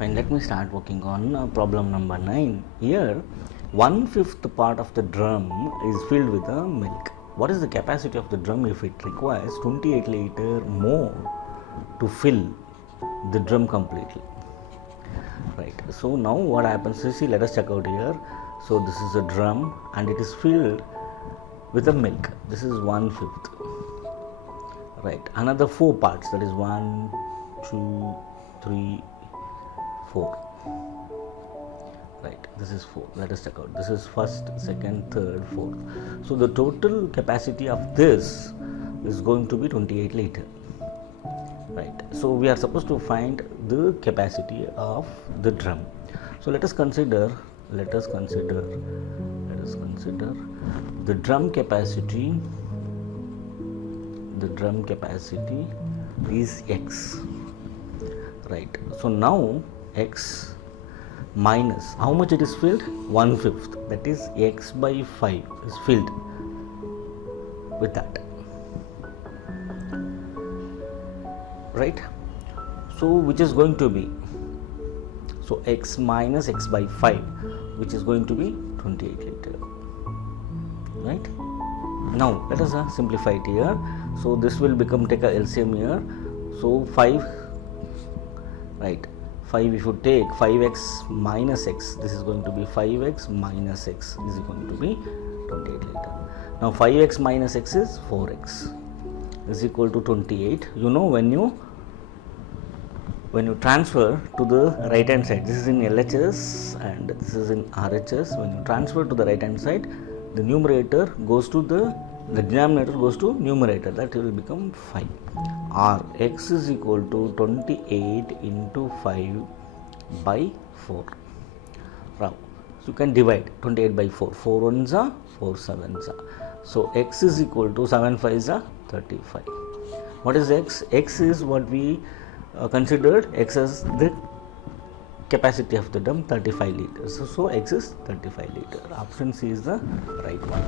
Fine, let me start working on problem number 9. Here, 1/5 part of the drum is filled with milk. What is the capacity of the drum if it requires 28 liter more to fill the drum completely? Right. So now what happens is, see, let us check out here. So this is a drum and it is filled with a milk. This is 1/5. Right. Another 4 parts, that is 1, 2, 3, 4. Right, this is 4. Let us check out. This is first, second, third, fourth. So the total capacity of this is going to be 28 liter. Right. So we are supposed to find the capacity of the drum. So let us consider the drum capacity. The drum capacity is X. Right. So now X minus how much it is filled? 1/5. That is X by 5 is filled with that. Right. So which is going to be, so X minus X by 5, which is going to be 28 liter. Right. Now let us simplify it here. So this will become, take a LCM here. So 5, right, 5, if you take 5x minus x, this is going to be 5x minus x is going to be 28 liter. Now 5x minus x is 4x is equal to 28. You know, when you transfer to the right hand side, this is in LHS and this is in RHS. When you transfer to the right hand side, the numerator goes to the denominator goes to numerator, that will become 5. Or x is equal to 28 into 5 by 4. Now, so you can divide 28 by 4. 4 ones are 4 sevens are. So x is equal to 7 5s are 35. What is x? X is what we considered x as the capacity of the drum, 35 liters. So x is 35 liter. Option C is the right one.